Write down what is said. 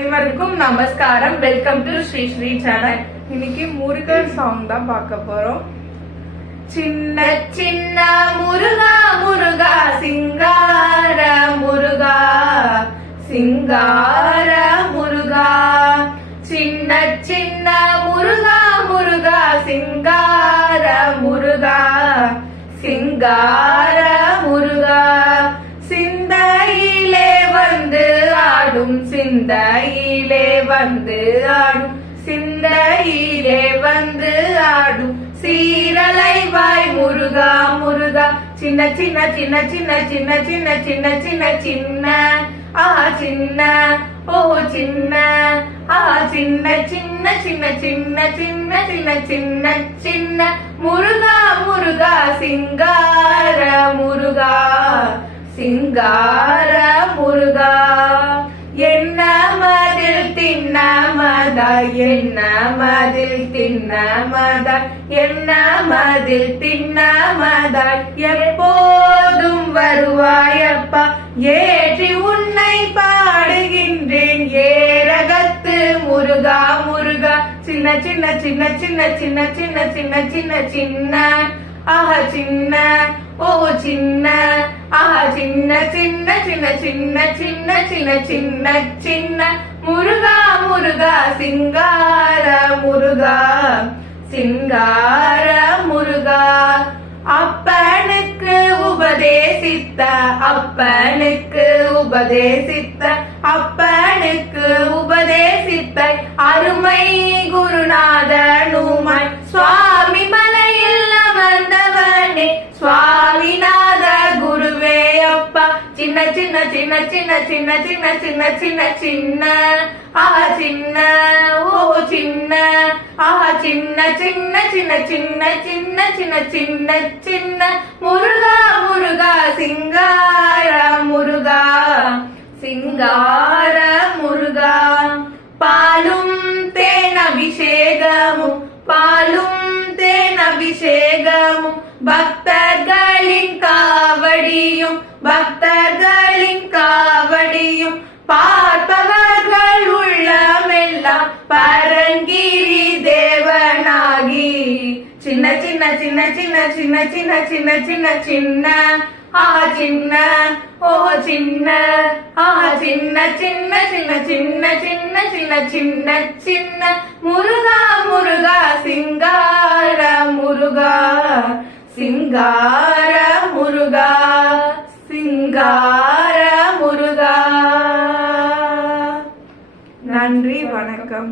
அனைவருக்கும் நமஸ்காரம். Welcome to Shri Shri channel. இன்னைக்கு முருகர் சாங் தான் பார்க்க போறோம். சின்ன சின்ன முருகா முருகா சிங்கார முருகா சிங்கார முருகா, சின்ன சின்ன முருகா முருகா சிங்கார முருகா சிங்கார முருகா, சிந்தையிலே வந்து ஆடும் சிந்தையிலே வந்து ஆடும் சிந்தையிலே வந்து ஆடும் சீரலை வாய் முருகா முருகா, சின்ன சின்ன சின்ன சின்ன சின்ன சின்ன சின்ன சின்ன சின்ன சின்ன சின்ன சின்ன சின்ன சின்ன சின்ன சின்ன சின்ன சின்ன சின்ன முருகா முருகா சிங்கார முருகா சிங்கார முருகா, என்ன மதில் தின்ன மதா என்ன மதில் தின்ன மதா என்ன மதில் தின்ன மதா, எப்போதும் வருவாயப்பா ஏற்றி உன்னை பாடுகின்றேன் ஏரகத்து முருகா முருகா, சின்ன சின்ன சின்ன சின்ன சின்ன சின்ன சின்ன சின்ன சின்ன சின்ன சின்ன சின்ன சின்ன சின்ன சின்ன சின்ன சின்ன சின்ன சின்ன முருகா முருகா சிங்கார முருகா சிங்கார முருகா, அப்பனுக்கு உபதேசித்த அப்பனுக்கு உபதேசித்த அப்பனுக்கு உபதேசித்த அருமை குருநாதனுமாய் சுவாமி மலையில் அமர்ந்தவனே சுவாமிநாத குருவே அப்பா, சின்ன சின்ன சின்ன சின்ன சின்ன சின்ன சின்ன சின்ன சின்ன சின்ன சின்ன சின்ன சின்ன சின்ன சின்ன சின்ன சின்ன சின்ன சின்ன முருகா முருகா சிங்கார முருகா சிங்கார முருகா, பாலும் தேன் அபிஷேகமும் பாலும் தேன் அபிஷேகமும் பக்தர்களின் காவடியும் பக்தர்களின் காவடியும் பார்ப்பவர்கள் உள்ளமெல்லாம் பரங்கிரி தேவனாகி, சின்ன சின்ன சின்ன சின்ன சின்ன சின்ன சின்ன சின்ன சின்ன சின்ன சின்ன சின்ன சின்ன சின்ன சின்ன சின்ன சின்ன சின்ன சின்ன முருகா முருகா சிங்கார முருகா சிங்கார முருகா சிங்கார முருகா. நன்றி, வணக்கம்.